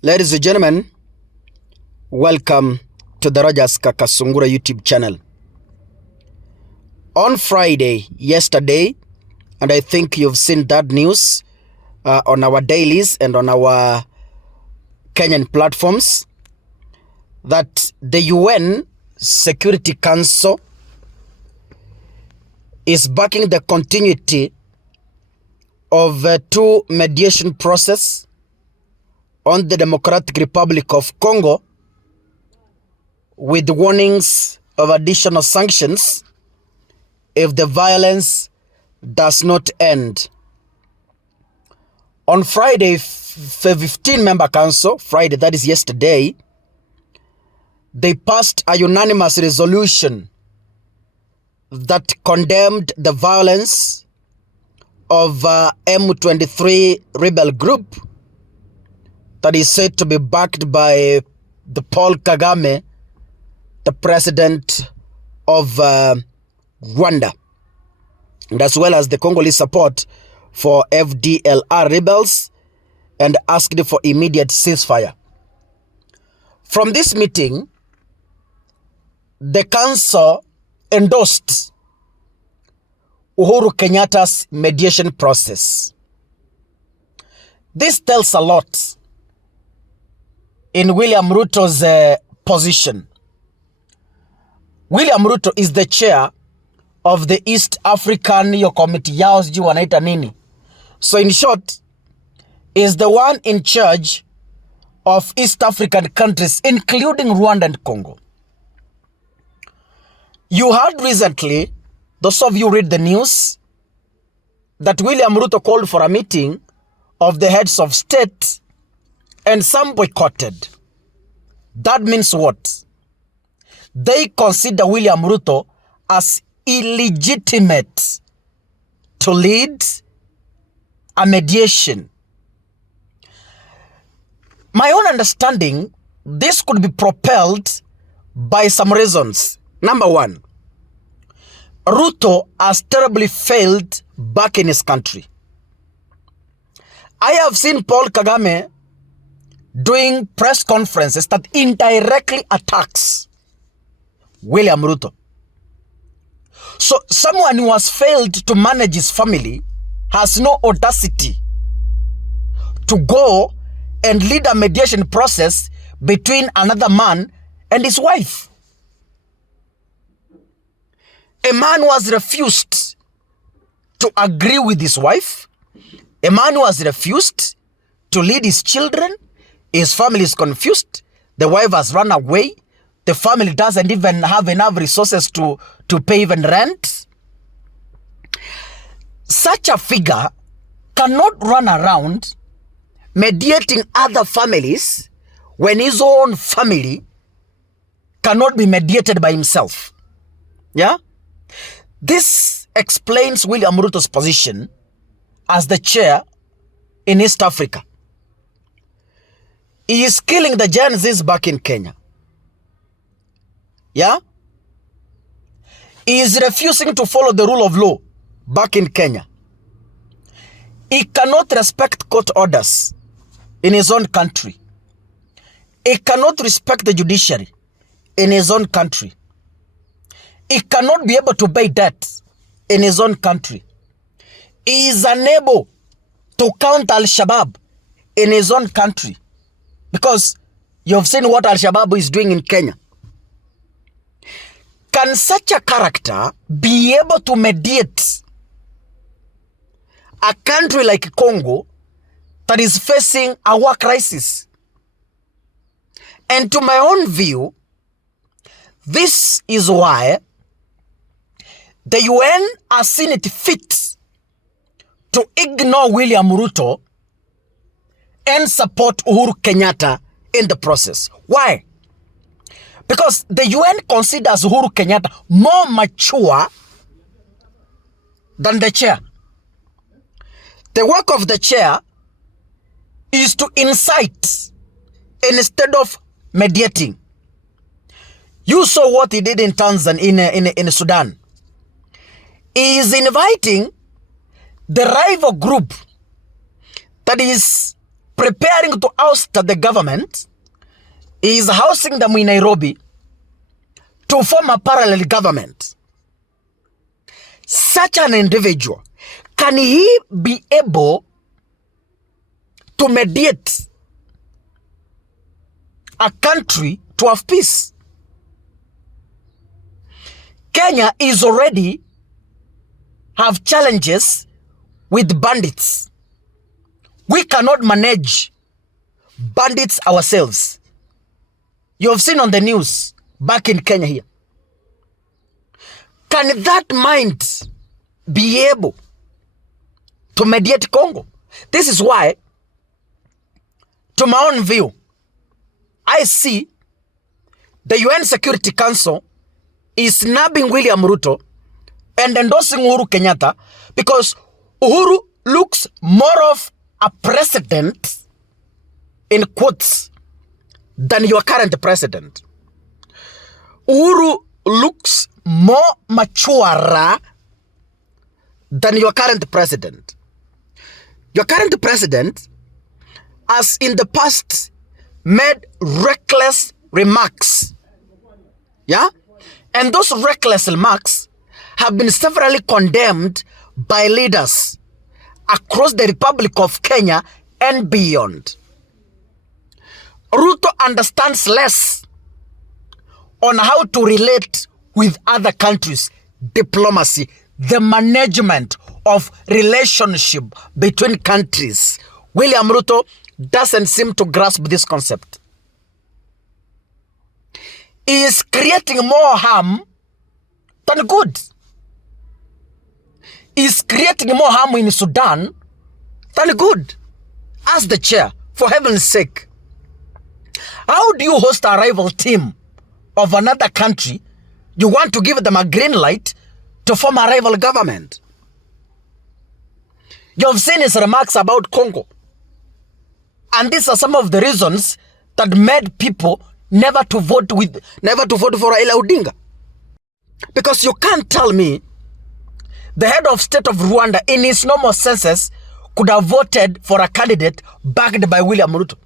Ladies and gentlemen, welcome to the Rogers Kakasungura YouTube channel. On Friday, yesterday, and I think you've seen that news on our dailies and on our Kenyan platforms, that the UN Security Council is backing the continuity of two mediation process on the Democratic Republic of Congo, with warnings of additional sanctions if the violence does not end. On Friday, 15-member council, Friday, that is yesterday, they passed a unanimous resolution that condemned the violence of M23 rebel group that is said to be backed by the Paul Kagame, the president of Rwanda, and as well as the Congolese support for FDLR rebels, and asked for immediate ceasefire. From this meeting, the council endorsed Uhuru Kenyatta's mediation process. This tells a lot in William Ruto's position. William Ruto is the chair of the East African Committee yao sijui wanaita nini. So in short, is the one in charge of East African countries, including Rwanda and Congo. You heard recently, those of you read the news, that William Ruto called for a meeting of the heads of state and some boycotted. That means what? They consider William Ruto as illegitimate to lead a mediation. My own understanding, this could be propelled by some reasons. Number one, Ruto has terribly failed back in his country. I have seen Paul Kagame doing press conferences that indirectly attacks William Ruto. So someone who has failed to manage his family has no audacity to go and lead a mediation process between another man and his wife. A man who has refused to agree with his wife, a man who has refused to lead his children. His family is confused. The wife has run away. The family doesn't even have enough resources to pay even rent. Such a figure cannot run around mediating other families when his own family cannot be mediated by himself. Yeah? This explains William Ruto's position as the chair in East Africa. He is killing the Gen Zs back in Kenya. Yeah? He is refusing to follow the rule of law back in Kenya. He cannot respect court orders in his own country. He cannot respect the judiciary in his own country. He cannot be able to pay debt in his own country. He is unable to counter Al-Shabaab in his own country. Because you've seen what Al-Shabaab is doing in Kenya. Can such a character be able to mediate a country like Congo that is facing a war crisis? And to my own view, this is why the UN has seen it fit to ignore William Ruto and support Uhuru Kenyatta in the process. Why? Because the UN considers Uhuru Kenyatta more mature than the chair. The work of the chair is to incite instead of mediating. You saw what he did in Tanzania, in Sudan. He is inviting the rival group that is preparing to oust the government, is housing them in Nairobi to form a parallel government. Such an individual, can he be able to mediate a country to have peace? Kenya is already have challenges with bandits. We cannot manage bandits ourselves. You have seen on the news back in Kenya here. Can that mind be able to mediate Congo? This is why, to my own view, I see the UN Security Council is snubbing William Ruto and endorsing Uhuru Kenyatta because Uhuru looks more of a president, in quotes, than your current president. Uhuru looks more mature than your current president. Your current president has in the past made reckless remarks. Yeah? And those reckless remarks have been severally condemned by leaders across the Republic of Kenya and beyond. Ruto understands less on how to relate with other countries, diplomacy, the management of relationship between countries. William Ruto doesn't seem to grasp this concept. He is creating more harm than good. He is creating more harm in Sudan than good. As the chair, for heaven's sake, how do you host a rival team of another country? You want to give them a green light to form a rival government. You have seen his remarks about Congo. And these are some of the reasons that made people never to vote for Raila Odinga. Because you can't tell me the head of state of Rwanda in his normal senses could have voted for a candidate backed by William Ruto.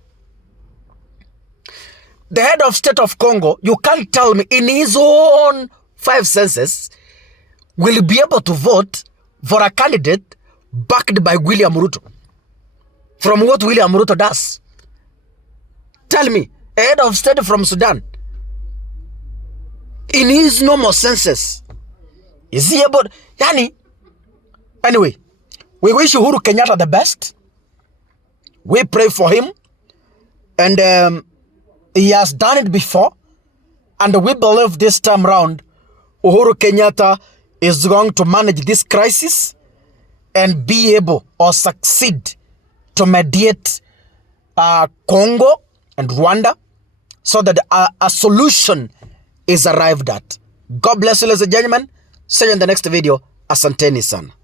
The head of state of Congo, you can't tell me in his own 5 senses will be able to vote for a candidate backed by William Ruto. From what William Ruto does. Tell me, a head of state from Sudan, in his normal senses, is he able? Yani, anyway, we wish Uhuru Kenyatta the best. We pray for him. And he has done it before. And we believe this time round, Uhuru Kenyatta is going to manage this crisis and be able or succeed to mediate Congo and Rwanda so that a solution is arrived at. God bless you, ladies and gentlemen. See you in the next video. Asanteni sana.